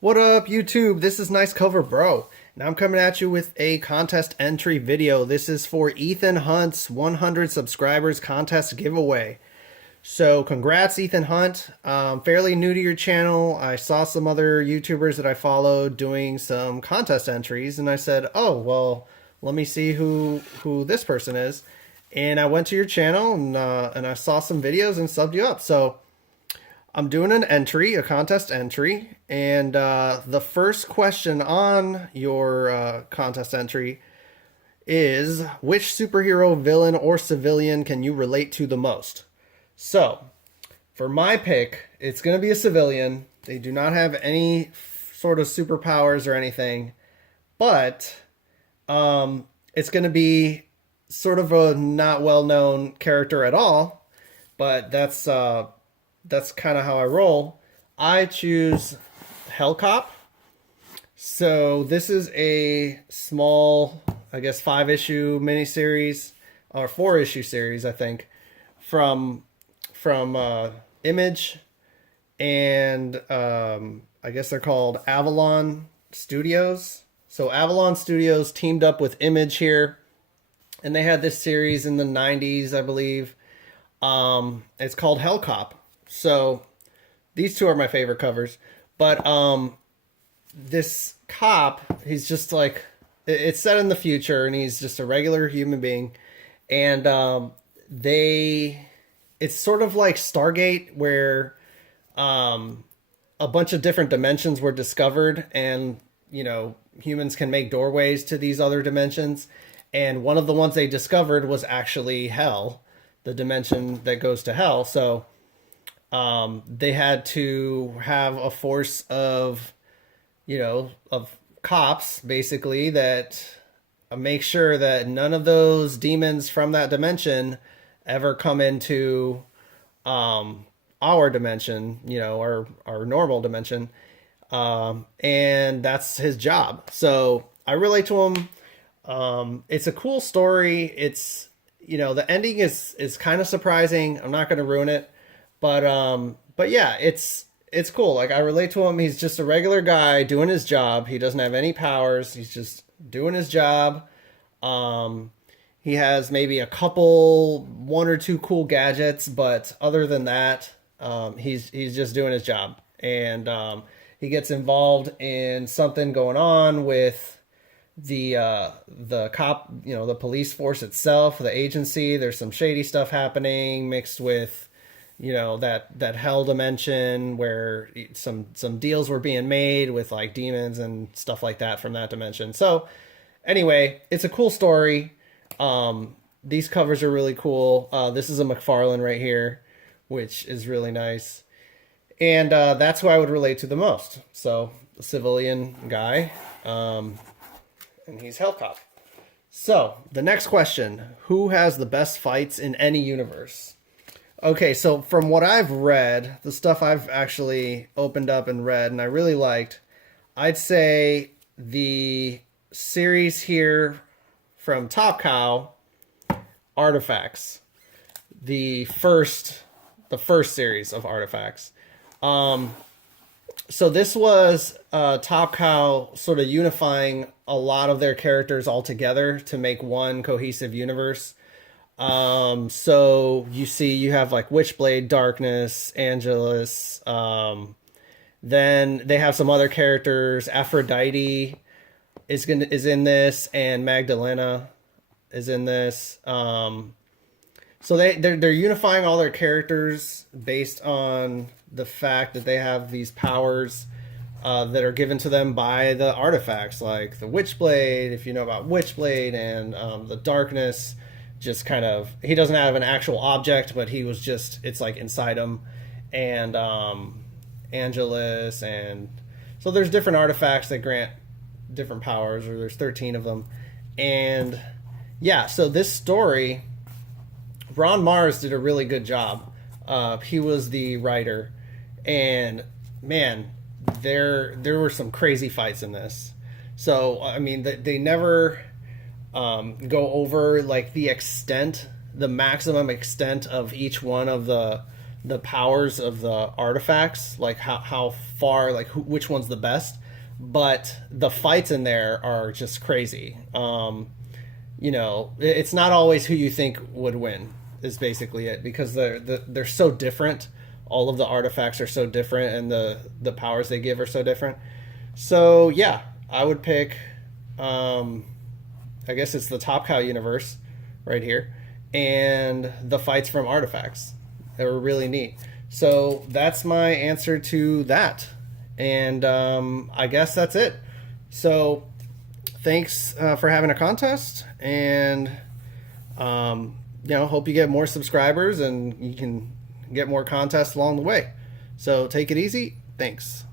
What up, YouTube? This is Nice Cover Bro, and I'm coming at you with a contest entry video. This is for Ethan Hunt's 100 subscribers contest giveaway. So, congrats, Ethan Hunt. Fairly new to your channel. I saw some other YouTubers that I followed doing some contest entries, and I said, "Oh, well, let me see who this person is." And I went to your channel and I saw some videos and subbed you up. So. I'm doing an entry, a contest entry, and the first question on your contest entry is which superhero, villain, or civilian can you relate to the most? So, for my pick, it's going to be a civilian. They do not have any sort of superpowers or anything, but it's going to be sort of a not well-known character at all, but that's kind of how I roll. I choose Hellcop. So this is a small, I guess, 5-issue miniseries or 4-issue series, I think, from Image, and I guess they're called Avalon Studios. So Avalon Studios teamed up with Image here, and they had this series in the 90s, I believe. It's called Hellcop. So these two are my favorite covers, but this cop, he's just like, it's set in the future, and he's just a regular human being, and it's sort of like Stargate, where a bunch of different dimensions were discovered, and humans can make doorways to these other dimensions, and one of the ones they discovered was actually hell, the dimension that goes to hell. So they had to have a force of cops, basically, that make sure that none of those demons from that dimension ever come into our dimension, our normal dimension. And that's his job. So I relate to him. It's a cool story. It's, the ending is kind of surprising. I'm not going to ruin it. But yeah, it's cool. Like, I relate to him. He's just a regular guy doing his job. He doesn't have any powers. He's just doing his job. He has maybe one or two cool gadgets, but other than that, he's just doing his job. And he gets involved in something going on with the cop, the police force itself, the agency. There's some shady stuff happening mixed with that hell dimension, where some deals were being made with like demons and stuff like that from that dimension. So anyway, it's a cool story. These covers are really cool. This is a McFarlane right here, which is really nice. And that's who I would relate to the most. So, a civilian guy, and he's Hellcop. So, the next question, who has the best fights in any universe? Okay, so from what I've read, the stuff I've actually opened up and read and I really liked, I'd say the series here from Top Cow, Artifacts, the first series of Artifacts. So this was Top Cow sort of unifying a lot of their characters all together to make one cohesive universe. So you have like Witchblade, Darkness, Angelus. Then they have some other characters. Aphrodite is in this, and Magdalena is in this. So they're unifying all their characters based on the fact that they have these powers that are given to them by the artifacts, like the Witchblade, if you know about Witchblade, and the Darkness. Just kind of, he doesn't have an actual object, but it's like inside him. And Angelus, and so there's different artifacts that grant different powers, or there's 13 of them. And yeah, so this story, Ron Mars did a really good job. He was the writer, and man, there were some crazy fights in this. So I mean, they never go over like the maximum extent of each one of the the powers of the artifacts, like how far, like which one's the best. But the fights in there are just crazy. It's not always who you think would win is basically it, because they're so different. All of the artifacts are so different, and the powers they give are so different. So yeah, I would pick. I guess it's the Top Cow universe right here, and the fights from artifacts. They were really neat. So that's my answer to that, and I guess that's it. So thanks for having a contest, and hope you get more subscribers and you can get more contests along the way. So take it easy. Thanks.